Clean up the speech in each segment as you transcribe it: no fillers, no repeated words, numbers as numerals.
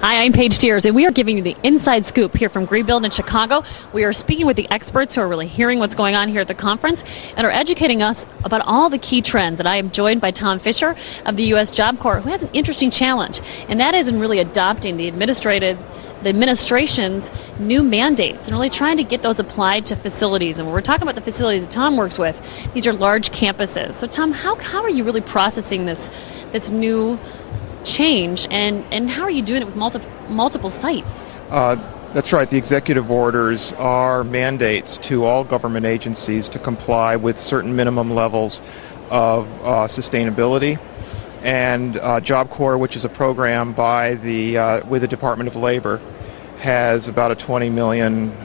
Hi, I'm Paige Deers, and we are giving you the inside scoop here from Greenbuild in Chicago. We are speaking with the experts who are really hearing what's going on here at the conference and are educating us about all the key trends. And I am joined by Tom Fisher of the U.S. Job Corps, who has an interesting challenge, and that is in really adopting the administration's new mandates and really trying to get those applied to facilities. And when we're talking about the facilities that Tom works with, these are large campuses. So, Tom, how are you really processing this new change, and how are you doing it with multiple sites? That's right. The executive orders are mandates to all government agencies to comply with certain minimum levels of sustainability. And Job Corps, which is a program by with the Department of Labor, has about a 20 million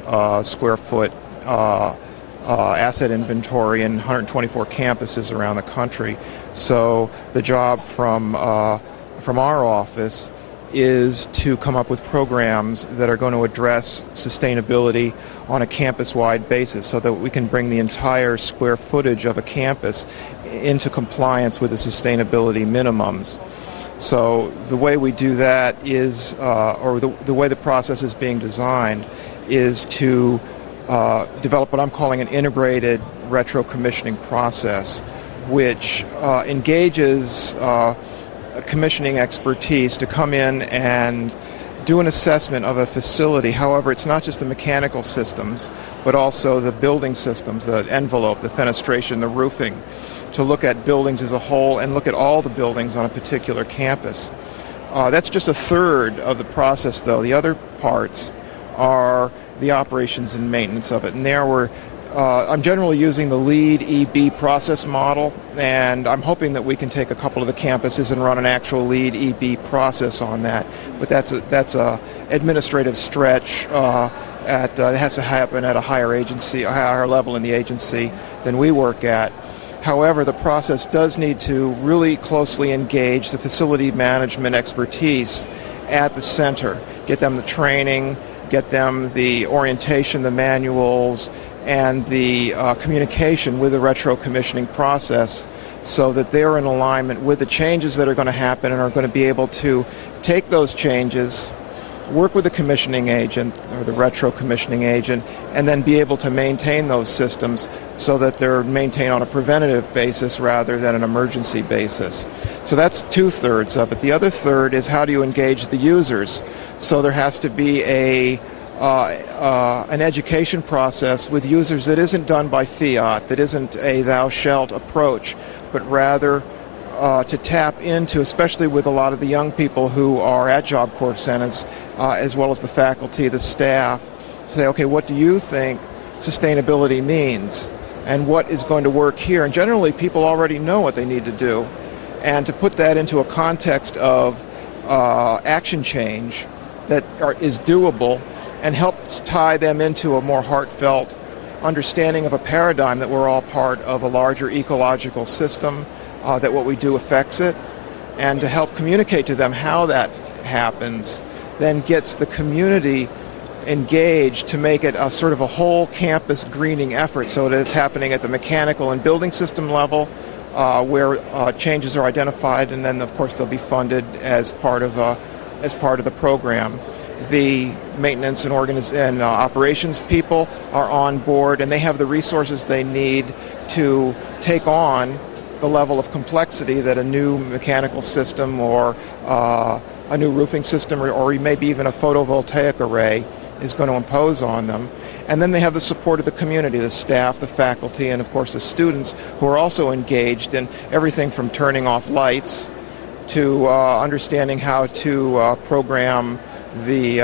square foot asset inventory in 124 campuses around the country. So the job from our office is to come up with programs that are going to address sustainability on a campus-wide basis so that we can bring the entire square footage of a campus into compliance with the sustainability minimums. So the way we do that is, or the way the process is being designed, is to develop what I'm calling an integrated retro-commissioning process, which engages commissioning expertise to come in and do an assessment of a facility. However, it's not just the mechanical systems, but also the building systems, the envelope, the fenestration, the roofing, to look at buildings as a whole and look at all the buildings on a particular campus. That's just a third of the process, though. The other parts are the operations and maintenance of it. And there I'm generally using the LEED EB process model, and I'm hoping that we can take a couple of the campuses and run an actual LEED EB process on that. But that's a administrative stretch. It has to happen at a higher level in the agency than we work at. However, the process does need to really closely engage the facility management expertise at the center, get them the training, get them the orientation, the manuals, and the communication with the retro-commissioning process so that they're in alignment with the changes that are going to happen and are going to be able to take those changes, work with the commissioning agent or the retro-commissioning agent, and then be able to maintain those systems so that they're maintained on a preventative basis rather than an emergency basis. So that's 2/3 of it. The other third is how do you engage the users? So there has to be an education process with users that isn't done by fiat, that isn't a thou shalt approach, but rather to tap into, especially with a lot of the young people who are at Job Corps centers, as well as the faculty, the staff, say, okay, what do you think sustainability means? And what is going to work here? And generally, people already know what they need to do. And to put that into a context of action change that is doable and helps tie them into a more heartfelt understanding of a paradigm that we're all part of a larger ecological system, that what we do affects it, and to help communicate to them how that happens, then gets the community engaged to make it a sort of a whole campus greening effort. So it is happening at the mechanical and building system level, where changes are identified, and then of course they'll be funded as part of the program. The maintenance and operations people are on board, and they have the resources they need to take on the level of complexity that a new mechanical system or a new roofing system or maybe even a photovoltaic array is going to impose on them. And then they have the support of the community, the staff, the faculty, and of course the students, who are also engaged in everything from turning off lights to understanding how to program the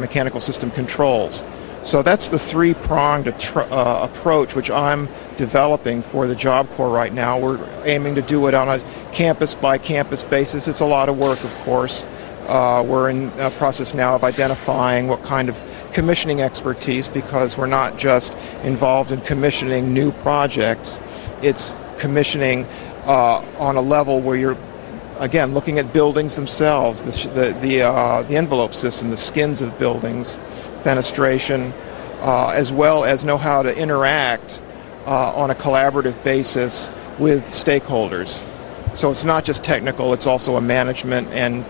mechanical system controls. So that's the three-pronged approach which I'm developing for the Job Corps right now. We're aiming to do it on a campus-by-campus basis. It's a lot of work, of course. We're in a process now of identifying what kind of commissioning expertise, because we're not just involved in commissioning new projects. It's commissioning on a level where you're, again, looking at buildings themselves, the envelope system, the skins of buildings, fenestration, as well as know how to interact on a collaborative basis with stakeholders. So it's not just technical, it's also a management and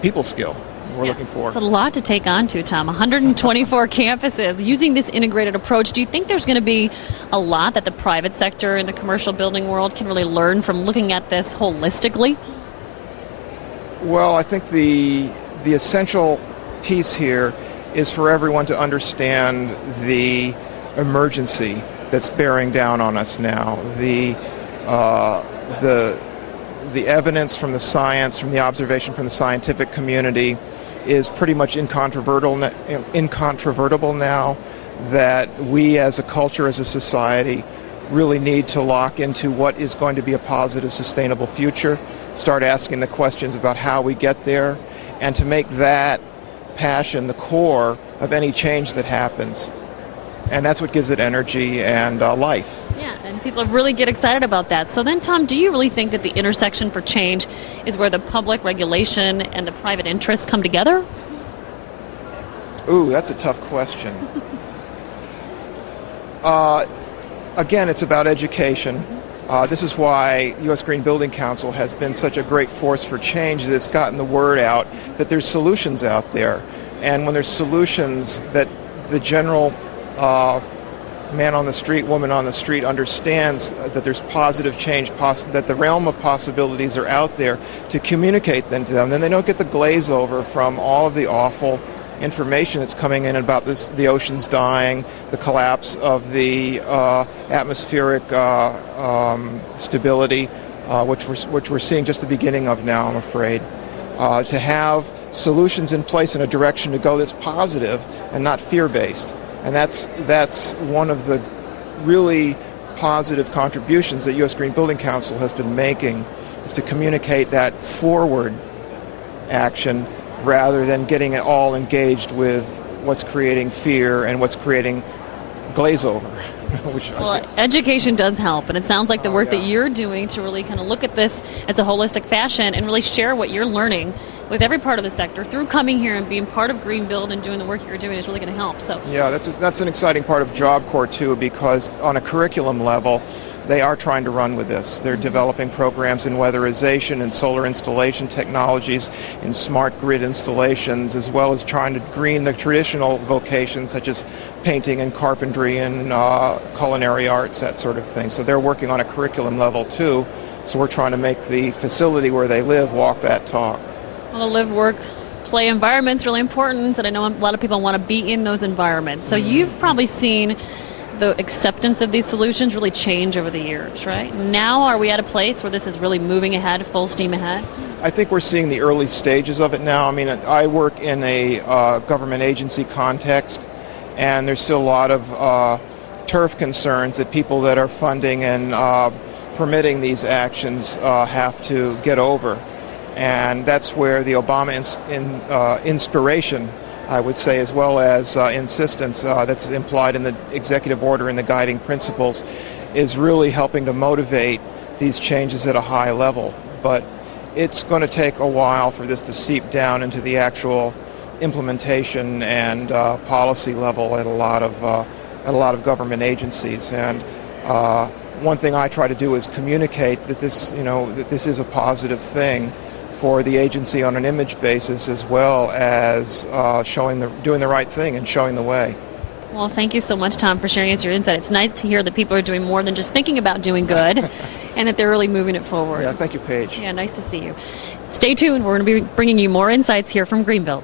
people skill we're looking for. It's a lot to take on to, Tom. 124 campuses using this integrated approach. Do you think there's going to be a lot that the private sector and the commercial building world can really learn from looking at this holistically? Well, I think the essential piece here is for everyone to understand the emergency that's bearing down on us now. The evidence from the science, from the observation from the scientific community is pretty much incontrovertible now that we as a culture, as a society, really need to lock into what is going to be a positive, sustainable future, start asking the questions about how we get there, and to make that passion the core of any change that happens. And that's what gives it energy and life. Yeah, and people really get excited about that. So then, Tom, do you really think that the intersection for change is where the public regulation and the private interests come together? Ooh, that's a tough question. Again, it's about education. This is why U.S. Green Building Council has been such a great force for change, that it's gotten the word out that there's solutions out there. And when there's solutions that the general man on the street, woman on the street understands that there's positive change, that the realm of possibilities are out there, to communicate them to them. Then they don't get the glaze over from all of the awful information that's coming in about the oceans dying, the collapse of the atmospheric stability, which we're seeing just the beginning of now, I'm afraid. To have solutions in place in a direction to go that's positive and not fear-based. And that's one of the really positive contributions that U.S. Green Building Council has been making, is to communicate that forward action rather than getting it all engaged with what's creating fear and what's creating glaze over. Well, education does help, and it sounds like the work that you're doing to really kind of look at this as a holistic fashion and really share what you're learning with every part of the sector through coming here and being part of Greenbuild and doing the work you're doing is really going to help. So yeah, that's an exciting part of Job Corps too, because on a curriculum level, they are trying to run with this. They're developing programs in weatherization and solar installation technologies, in smart grid installations, as well as trying to green the traditional vocations such as painting and carpentry and culinary arts, that sort of thing. So they're working on a curriculum level too. So we're trying to make the facility where they live walk that talk. Well, the live, work, play environment's really important, and I know a lot of people want to be in those environments. So you've probably seen the acceptance of these solutions really change over the years, right? Now are we at a place where this is really moving ahead, full steam ahead? I think we're seeing the early stages of it now. I mean, I work in a government agency context, and there's still a lot of turf concerns that people that are funding and permitting these actions have to get over. And that's where the Obama inspiration, I would say, as well as insistence that's implied in the executive order and the guiding principles, is really helping to motivate these changes at a high level. But it's going to take a while for this to seep down into the actual implementation and policy level at a lot of government agencies. And one thing I try to do is communicate that this is a positive thing for the agency on an image basis, as well as doing the right thing and showing the way. Well, thank you so much, Tom, for sharing us your insight. It's nice to hear that people are doing more than just thinking about doing good and that they're really moving it forward. Yeah, thank you, Paige. Yeah, nice to see you. Stay tuned. We're going to be bringing you more insights here from Greenbuild.